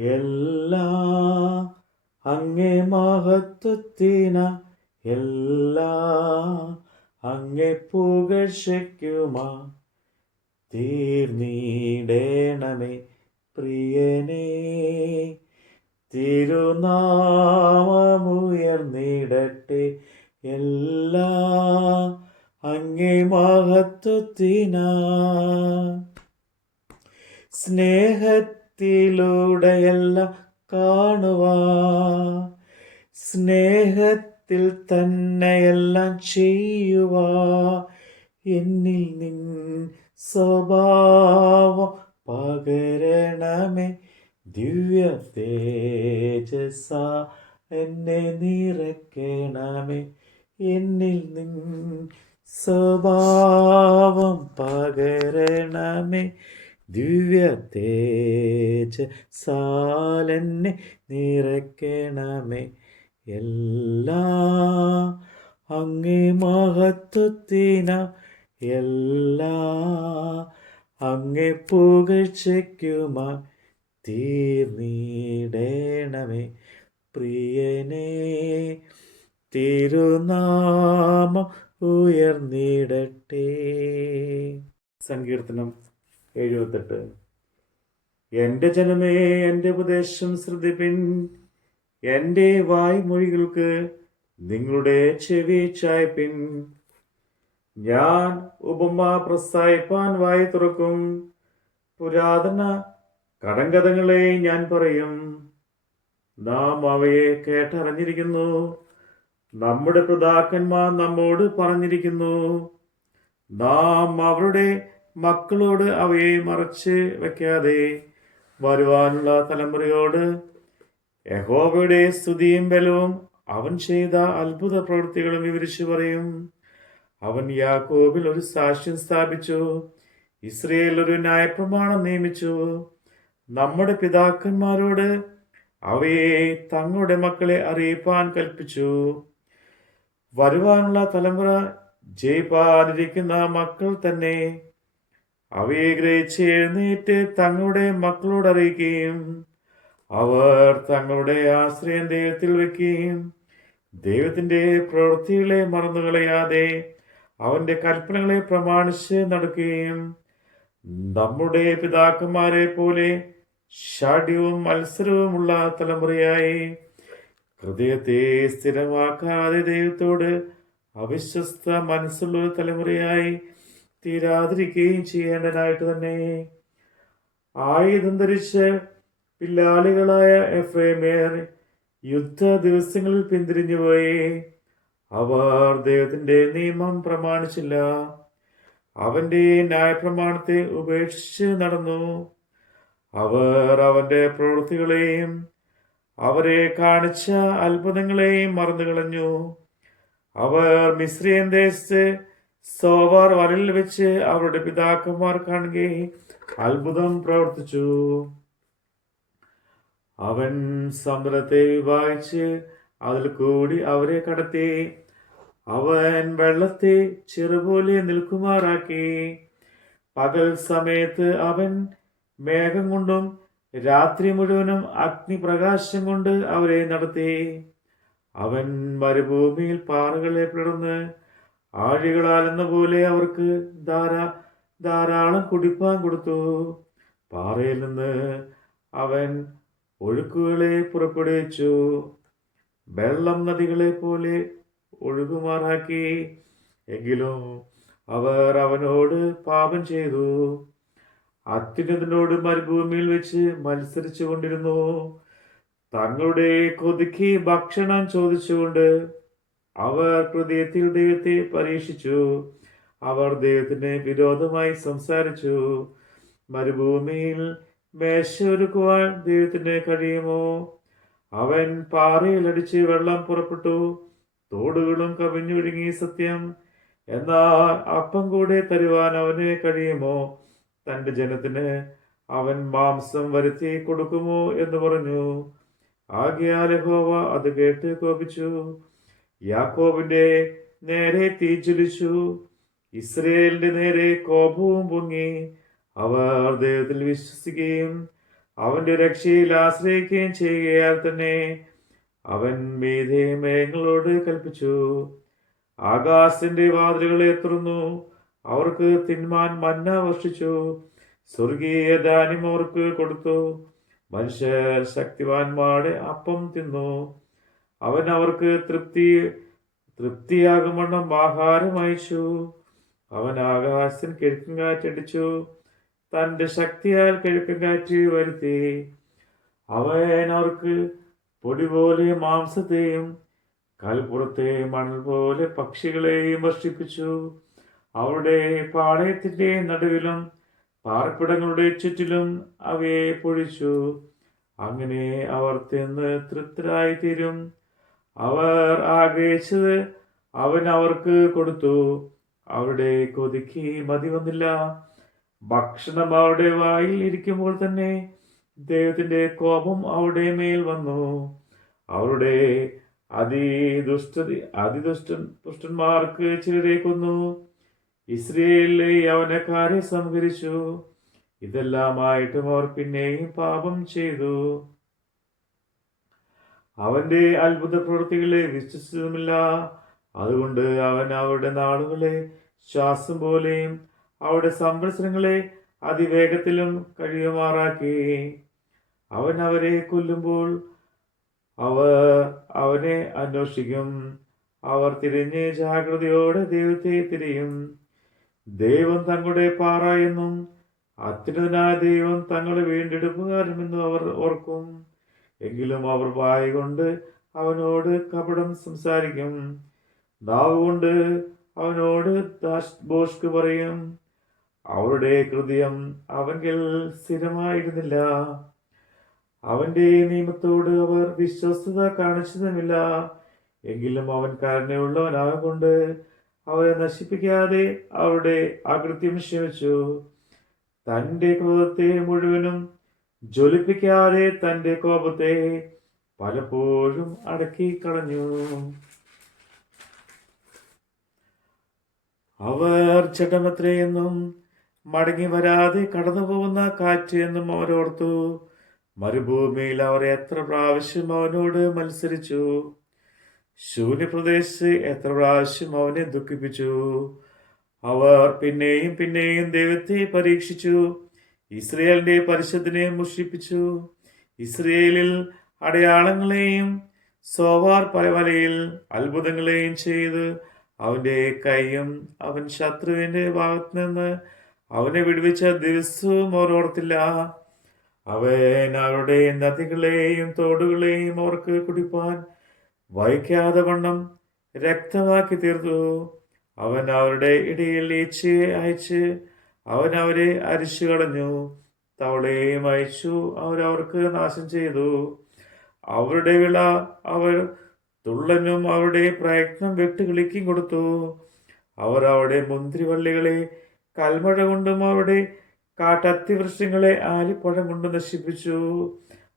എല്ലാ അങ്ങേ മഹത്വത്തിന എല്ലാ അങ്ങേ പുകഴ്ചയ്ക്കുമാ. തീർന്നീടേണമേ പ്രിയനേ. തിരുനാമമുയർന്നിടട്ടെ എല്ലാ അങ്ങേ മഹത്വത്തിനാ. സ്നേഹത്തിലൂടെയെല്ലാം കാണുവാ സ്നേഹത്തിൽ തന്നെയെല്ലാം ചെയ്യുവാ എന്നിൽ നിൻ സ്വഭാവം പകരണമേ. ദിവ്യ തേജസ എന്നെ നിറക്കണമേ എന്നിൽ നിൻ സ്വഭാവം പകരണമേ. ദിവ്യ തേജസാലെന്നെ നിറയ്ക്കണമേ. എല്ലാ അങ്ങേ മഹത്വത്തിന. എല്ലാ അങ്ങേ പുകഴ്ചയ്ക്കുമാ തീർന്നിടേണമേ. പ്രിയനേ തിരുനാമം ഉയർന്നിടട്ടെ. സങ്കീർത്തനം എഴുപത്തെട്ട്. എന്റെ ജനമേ എന്റെ ഉപദേശം ശ്രദ്ധിപ്പിൻ. എന്റെ വായ്മൊഴികൾക്ക് നിങ്ങളുടെ ചെവി ചായ്പിൻ. ഞാൻ ഉപമ പ്രസ്തായിപ്പാൻ വായി തുറക്കും. പുരാതന കടങ്കഥങ്ങളെ ഞാൻ പറയും. നാം അവയെ കേട്ടറിഞ്ഞിരിക്കുന്നു. നമ്മുടെ പിതാക്കന്മാർ നമ്മോട് പറഞ്ഞിരിക്കുന്നു. നാം അവരുടെ മക്കളോട് അവയെ മറച്ച് വെക്കാതെ വരുവാനുള്ള തലമുറയോട് യഹോബയുടെ സ്തുതിയും ബലവും അവൻ ചെയ്ത അത്ഭുത പ്രവൃത്തികളും വിവരിച്ചു പറയും. അവൻ യാക്കോബിൽ ഒരു സാക്ഷ്യം സ്ഥാപിച്ചു. ഇസ്രയേൽ ഒരു ന്യായപ്രമാണം നിയമിച്ചു. നമ്മുടെ പിതാക്കന്മാരോട് അവയെ തങ്ങളുടെ മക്കളെ അറിയിപ്പാൻ കൽപ്പിച്ചു. വരുവാനുള്ള തലമുറ ജയിപ്പാനിരിക്കുന്ന മക്കൾ തന്നെ അവയെ ഗ്രഹിച്ച് എഴുന്നേറ്റ് തങ്ങളുടെ മക്കളോട് അറിയിക്കുകയും അവർ തങ്ങളുടെ ആശ്രയം ദൈവത്തിൽ വയ്ക്കുകയും ദൈവത്തിന്റെ പ്രവൃത്തികളെ മറന്നു കളയാതെ അവന്റെ കൽപ്പനകളെ പ്രമാണിച്ച് നടക്കുകയും നമ്മുടെ പിതാക്കന്മാരെ പോലെ ഷാഢ്യവും മത്സരവുമുള്ള തലമുറയായി ഹൃദയത്തെ സ്ഥിരമാക്കാതെ ദൈവത്തോട് അവിശ്വസ്ത മനസ്സുള്ള ഒരു തലമുറയായി തീരാതിരിക്കുകയും ചെയ്യേണ്ടതായിട്ട് തന്നെ. ആയുധം ധരിച്ച് പില്ലാളികളായ എഫ്രേമിയർ യുദ്ധ ദിവസങ്ങളിൽ പിന്തിരിഞ്ഞുപോയി അവർ ദൈവത്തിന്റെ നിയമം പ്രമാണിച്ചില്ല. അവന്റെ ന്യായപ്രമാണത്തെ ഉപേക്ഷിച്ച് നടന്നു. അവർ അവന്റെ പ്രവൃത്തികളെയും അവരെ കാണിച്ച അത്ഭുതങ്ങളെയും മറന്നു കളഞ്ഞു അവർ മിശ്രിയൻ ദേശത്ത് സോവാർ വരലിൽ വെച്ച് അവരുടെ പിതാക്കന്മാർ കാണുകയെ അത്ഭുതം പ്രവർത്തിച്ചു. അവൻ സമുദ്രത്തെ വിഭാഗിച്ച് അതിൽ കൂടി അവരെ കടത്തി അവൻ വെള്ളത്തെ ചെറുപോലെ നിൽക്കുമാറാക്കി. പകൽ സമയത്ത് അവൻ മേഘം കൊണ്ടും രാത്രി മുഴുവനും അഗ്നിപ്രകാശം കൊണ്ട് അവരെ നടത്തി. അവൻ മരുഭൂമിയിൽ പാറകളെ പിളർന്ന് ആഴികളാൽ എന്ന പോലെ അവർക്ക് ധാരാ ധാരാളം കുടിപ്പാൻ കൊടുത്തു. പാറയിൽ നിന്ന് അവൻ ഒഴുക്കുകളെ പുറപ്പെടുവിച്ചു. വെള്ളം നദികളെ പോലെ ഒഴുകുമാറാക്കി. എങ്കിലും അവർ അവനോട് പാപം ചെയ്തു. അത്യുന്നതിനോട് മരുഭൂമിയിൽ വെച്ച് മത്സരിച്ചു കൊണ്ടിരുന്നു തങ്ങളുടെ കൊതുക്കി ഭക്ഷണം ചോദിച്ചുകൊണ്ട് അവർ ഹൃദയത്തിൽ ദൈവത്തെ പരീക്ഷിച്ചു. അവർ ദൈവത്തിന് വിരോധമായി സംസാരിച്ചു. മരുഭൂമിയിൽ മേശ ഒരുക്കുവാൻ ദൈവത്തിന് കഴിയുമോ? അവൻ പാറയിലടിച്ച് വെള്ളം പുറപ്പെട്ടു. തോടുകളും കവിഞ്ഞൊഴുങ്ങി സത്യം. എന്നാൽ അപ്പം കൂടെ തരുവാൻ അവന് കഴിയുമോ? തന്റെ ജനത്തിന് അവൻ മാംസം വരുത്തി കൊടുക്കുമോ എന്ന് പറഞ്ഞു. ആകിയാലഹോവ അത് കേട്ട് കോപിച്ചു. യാക്കോബിന്റെ നേരെ തീ ജ്വലിച്ചു ഇസ്രയേലിന്റെ നേരെ കോപവും പൊങ്ങി. അവർ ദൈവത്തിൽ വിശ്വസിക്കുകയും അവന്റെ രക്ഷയിൽ ആശ്രയിക്കുകയും ചെയ്യുകയാൽ തന്നെ അവൻ മീതെ മേഘങ്ങളോട് കൽപ്പിച്ചു. ആകാശത്തിന്റെ വാതിലുകളെ തുറന്നു. അവർക്ക് തിന്മാൻ മന്ന വർഷിച്ചു. സ്വർഗീയ ധാന്യം അവർക്ക് കൊടുത്തു. മനുഷ്യർ ശക്തിവാന്മാരുടെ അപ്പം തിന്നു. അവൻ അവർക്ക് തൃപ്തി തൃപ്തിയാകുമണ്ണം ആഹാരം അയച്ചു. അവൻ ആകാശത്തിന് കിഴക്കും കാറ്റടിച്ചു തന്റെ ശക്തിയാൽ കിഴക്കും കാറ്റ് വരുത്തി. അവൻ അവർക്ക് പൊടി പോലെ മാംസത്തെയും കൽപ്പുറത്തെ മണൽ പോലെ പക്ഷികളെയും വർഷിപ്പിച്ചു. അവരുടെ പാളയത്തിന്റെ നടുവിലും പാർപ്പിടങ്ങളുടെ ചുറ്റിലും അവയെ പൊഴിച്ചു. അങ്ങനെ അവർ തിന്ന് തൃപ്തരായി തീരും അവർ ആഗ്രഹിച്ചത് അവൻ അവർക്ക് കൊടുത്തു. അവിടെ കൊതിക്ക് മതി വന്നില്ല. ഭക്ഷണം അവരുടെ വായിൽ ഇരിക്കുമ്പോൾ തന്നെ ദൈവത്തിന്റെ കോപം അവരുടെ മേൽ വന്നു. അവരുടെ അതിദുഷ്ട അതിദുഷ്ടൻ ദുഷ്ടന്മാർക്ക് ചിലരെ കൊന്നു. ഇസ്രയേലിലെ യവനക്കാരെ സംഹരിച്ചു. ഇതെല്ലാമായിട്ടും അവർ പിന്നെയും പാപം ചെയ്തു. അവന്റെ അത്ഭുത പ്രവൃത്തികളെ വിശ്വസിച്ചതുമില്ല. അതുകൊണ്ട് അവൻ അവരുടെ നാളുകളെ ശ്വാസം പോലെയും അവരുടെ സംവത്സരങ്ങളെ അതിവേഗത്തിലും കഴിയുമാറാക്കി. അവൻ അവരെ കൊല്ലുമ്പോൾ അവർ അവനെ അന്വേഷിക്കും. അവർ തിരിഞ്ഞ് ജാഗ്രതയോടെ ദൈവത്തെ തിരിയും. ദൈവം തങ്ങളുടെ പാറ എന്നും അത്യുന്നതനായ ദൈവം തങ്ങളെ വീണ്ടെടുപ്പുകാരമെന്നും അവർ ഓർക്കും. എങ്കിലും അവർ വായ കൊണ്ട് അവനോട് കപടം സംസാരിക്കും. നാവ് കൊണ്ട് അവനോട് ബോഷ്ക്ക് പറയും അവരുടെ ഹൃദയം അവങ്കിൽ സ്ഥിരമായിരുന്നില്ല. അവന്റെ നിയമത്തോട് അവർ വിശ്വസ്തത കാണിച്ചതുമില്ല. എങ്കിലും അവൻ കരുണയുള്ളവനാകൊണ്ട് അവരെ നശിപ്പിക്കാതെ അവരുടെ അകൃത്യം ക്ഷമിച്ചു. തന്റെ ക്രോധത്തെ മുഴുവനും ജ്വലിപ്പിക്കാതെ തന്റെ കോപത്തെ പലപ്പോഴും അടക്കി കളഞ്ഞു. അവർ ചടമത്രയെന്നും മടങ്ങി വരാതെ കടന്നു പോകുന്ന കാറ്റ് എന്നും അവരോർത്തു മരുഭൂമിയിൽ അവർ എത്ര പ്രാവശ്യം അവനോട് മത്സരിച്ചു. ശൂന്യപ്രദേശത്ത് എത്ര പ്രാവശ്യം അവനെ ദുഃഖിപ്പിച്ചു. അവർ പിന്നെയും പിന്നെയും ദൈവത്തെ പരീക്ഷിച്ചു. ഇസ്രയേലിന്റെ പരിശുദ്ധനെ മുഷിപ്പിച്ചു ഇസ്രയേലിൽ അടയാളങ്ങളെയും സോവാർ പലവലയിൽ അത്ഭുതങ്ങളെയും ചെയ്ത് അവന്റെ കൈയും അവൻ ശത്രുവിന്റെ ഭാഗത്ത് നിന്ന് അവനെ വിടുവിച്ച ദിവസവും അവർ ഓർത്തില്ല. അവൻ അവരുടെ നദികളെയും തോടുകളെയും അവർക്ക് കുടിപ്പാൻ വഹിക്കാതെ വണ്ണം രക്തമാക്കി തീർത്തു. അവൻ അവരുടെ ഇടയിൽ ഈച്ചയെ അയച്ച് അവൻ അവരെ അരിച്ചു കളഞ്ഞു. തവളയെയും അയച്ചു. അവരവർക്ക് നാശം ചെയ്തു. അവരുടെ വിള അവർ തുള്ളനും അവരുടെ പ്രയത്നം വെട്ടുകിളിക്കും കൊടുത്തു. അവർ അവരുടെ മുന്തിരിവള്ളികളെ കൽമഴ കൊണ്ടും അവരുടെ കാട്ടത്തിവൃക്ഷങ്ങളെ ആലിപ്പഴം കൊണ്ട് നശിപ്പിച്ചു.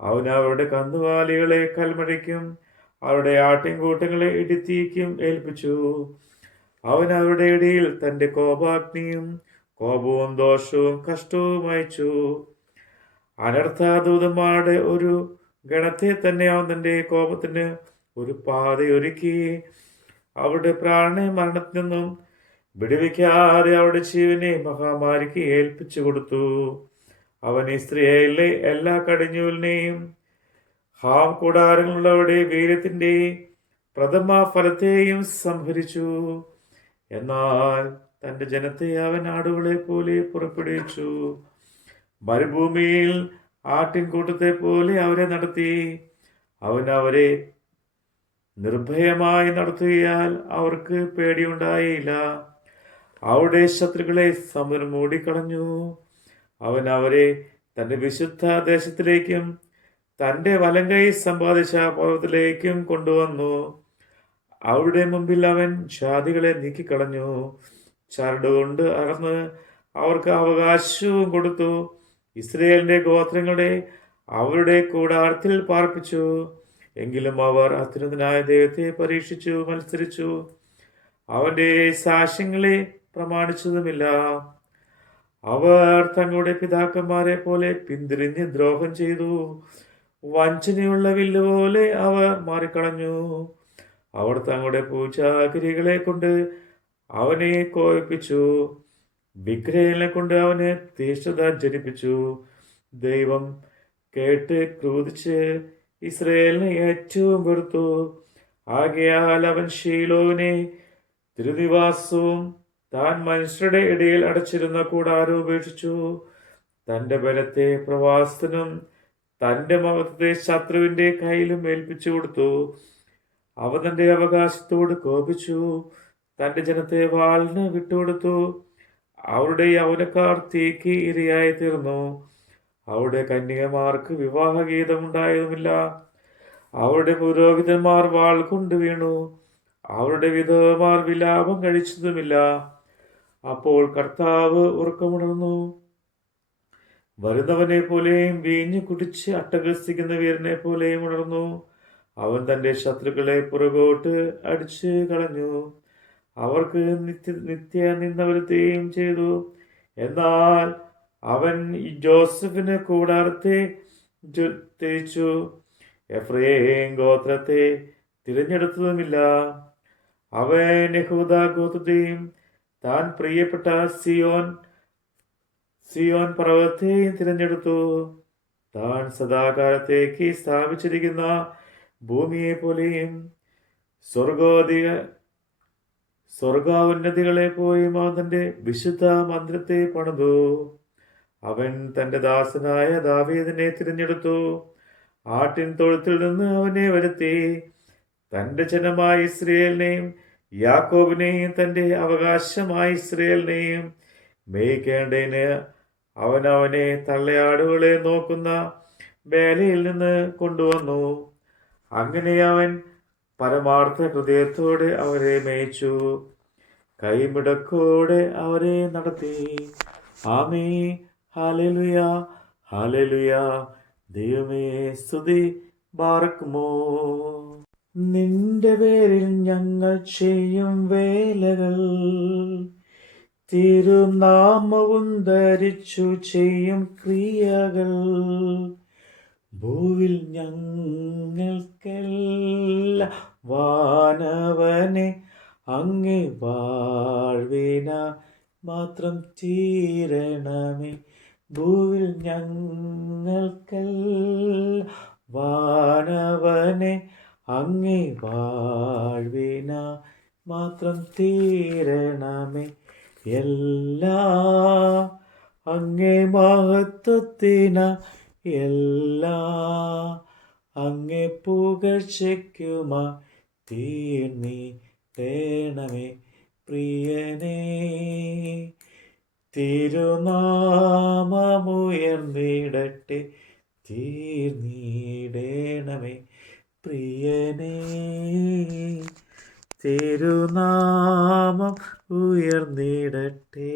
അവൻ അവരുടെ കന്നുകാലികളെ കൽമഴയ്ക്കും അവരുടെ ആട്ടിൻകൂട്ടങ്ങളെ ഇടിത്തീക്കും ഏൽപ്പിച്ചു. അവൻ അവരുടെ ഇടയിൽ തന്റെ കോപാഗ്നിയും കോപവും ദോഷവും കഷ്ടവും അയച്ചു. അനർത്ഥാദൂതന്മാരുടെ ഒരു ഗണത്തെ തന്നെ അവൻ തന്റെ കോപത്തിന് ഒരു പാതയൊരുക്കി. അവരുടെ പ്രാണനെ മരണത്തിൽ നിന്നും വിടുവിക്കാതെ അവരുടെ ജീവനെ മഹാമാരിക്ക് ഏൽപ്പിച്ചു കൊടുത്തു. അവൻ ഇസ്രയേലിലെ എല്ലാ കടിഞ്ഞൂലിനെയും ഹാം കൂടാരങ്ങളുള്ളവരുടെ വീര്യത്തിന്റെ പ്രഥമ ഫലത്തെയും സംഹരിച്ചു. എന്നാൽ തന്റെ ജനത്തെ അവൻ ആടുകളെ പോലെ പുറപ്പെടുവിച്ചു. മരുഭൂമിയിൽ ആട്ടിൻകൂട്ടത്തെ പോലെ അവരെ നടത്തി. അവൻ അവരെ നിർഭയമായി നടത്തുകയാൽ അവർക്ക് പേടിയുണ്ടായില്ല. അവരുടെ ശത്രുക്കളെ സമുദ്രം മൂടിക്കളഞ്ഞു. അവൻ അവരെ തന്റെ വിശുദ്ധ ദേശത്തിലേക്കും തന്റെ വലങ്കൈ സമ്പാദിച്ച പർവത്തിലേക്കും കൊണ്ടുവന്നു. അവരുടെ മുമ്പിൽ അവൻ ജാതികളെ നീക്കിക്കളഞ്ഞു. ചരടുകൊണ്ട് അകന്ന് അവർക്ക് അവകാശവും കൊടുത്തു. ഇസ്രയേലിന്റെ ഗോത്രങ്ങളെ അവരുടെ കൂടാരത്തിൽ പാർപ്പിച്ചു. എങ്കിലും അവർ അത്യുന്നതനായ ദൈവത്തെ പരീക്ഷിച്ചു മത്സരിച്ചു. അവന്റെ സാക്ഷ്യങ്ങളെ പ്രമാണിച്ചതുമില്ല. അവർ തങ്ങളുടെ പിതാക്കന്മാരെ പോലെ പിന്തിരിഞ്ഞ് ദ്രോഹം ചെയ്തു. വഞ്ചനയുള്ള വില്ല് പോലെ അവർ മാറിക്കളഞ്ഞു. അവർ തങ്ങളുടെ പൂജാഗിരികളെ കൊണ്ട് അവനെ കോപിച്ചു വിഗ്രഹങ്ങളെ കൊണ്ട് അവന് തീഷ്ണത ജനിപ്പിച്ചു. ദൈവം കേട്ട് ക്രോധിച്ച് ഇസ്രയേലിനെ ഏറ്റവും വെറുത്തു. ആകയാൽ അവൻ ഷീലോവിനെ തിരുനിവാസവും താൻ മനുഷ്യരുടെ ഇടയിൽ അടച്ചിരുന്ന കൂടാരം ഉപേക്ഷിച്ചു. തന്റെ ബലത്തെ പ്രവാസത്തിനും തന്റെ മഹത്വത്തെ ശത്രുവിന്റെ കയ്യിലും ഏൽപ്പിച്ചു കൊടുത്തു. അവ തന്റെ അവകാശത്തോട് കോപിച്ചു. തന്റെ ജനത്തെ വാളിന് വിട്ടുകൊടുത്തു. അവരുടെ യൗനക്കാർ തീക്ക് ഇരയായി തീർന്നു. അവരുടെ കന്യകമാർക്ക് വിവാഹഗീതം ഗീതമുണ്ടായതുമില്ല അവരുടെ പുരോഹിതന്മാർ വാൾ കൊണ്ട് വീണു. അവരുടെ വിധവമാർ വിലാപം കഴിച്ചതുമില്ല. അപ്പോൾ കർത്താവ് ഉറക്കമുണർന്നു. വരുന്നവനെ പോലെയും വീഞ്ഞു കുടിച്ച് അട്ടഹസിക്കുന്ന വീരനെ പോലെയും ഉണർന്നു. അവൻ തന്റെ ശത്രുക്കളെ പുറകോട്ട് അടിച്ചു കളഞ്ഞു. അവർക്ക് നിത്യ നിത്യ നിന്ന വരുത്തുകയും ചെയ്തു. എന്നാൽ അവൻ ഈ ജോസഫിനെ കൂടാരത്തെ ജു- തിരിച്ചു. എഫ്രേം ഗോത്രത്തെ തിരഞ്ഞെടുത്തതുമില്ല. അവൻ യഹൂദ ഗോത്രത്തെയും താൻ പ്രിയപ്പെട്ട സിയോൻ സിയോൻ പർവതത്തെയും തിരഞ്ഞെടുത്തു. താൻ സദാകാലത്തേക്ക് സ്ഥാപിച്ചിരിക്കുന്ന ഭൂമിയെ പോലെയും സ്വർഗോധിക സ്വർഗോന്നതികളെ പോയി മാതന്റെ തന്റെ വിശുദ്ധ മന്ദിരത്തെ പണിതു. അവൻ തന്റെ ദാസനായ ദാവീദിനെ തിരഞ്ഞെടുത്തു. ആട്ടിൻ തൊഴുത്തിൽ നിന്ന് അവനെ വരുത്തി. തന്റെ ജനമായ ഇസ്രയേലിനെയും യാക്കോബിനെയും തന്റെ അവകാശമായ ഇസ്രയേലിനെയും മേയ്ക്കേണ്ടതിന് അവൻ അവനെ തള്ളയാടുകളെ നോക്കുന്ന വേലയിൽ നിന്ന് കൊണ്ടുവന്നു. അങ്ങനെ അവൻ പരമാർത്ഥ ഹൃദയത്തോടെ അവരെ മേയിച്ചു. കൈമിടക്കോടെ അവരെ നടത്തി. ആമേ ഹാലലുയ ഹാലലുയ ദൈവമേ സ്തുതി ബാർക്കുമോ നിന്റെ പേരിൽ ഞങ്ങൾ ചെയ്യും വേലകൾ. തിരുനാമവും ധരിച്ചു ചെയ്യും ക്രിയകൾ. ഭൂവിൽ ഞങ്ങൾക്കെല്ല വാനവനെ അങ്ങേ വാഴ്വിന മാത്രം തീരണമേ ഭൂവിൽ ഞങ്ങൾക്കൽ വാനവനെ അങ്ങേ വാഴ്വിന മാത്രം തീരണമേ. എല്ലാ അങ്ങേ മഹത്വത്തിന എല്ലാ അങ്ങേ പുകഴ്ചയ്ക്കുമാ തീർന്നി തേണമേ പ്രിയനേ. തിരുനാമമുയർന്നിടട്ടെ തീർന്നിടേണമേ പ്രിയനേ. തിരുനാമം ഉയർന്നിടട്ടെ.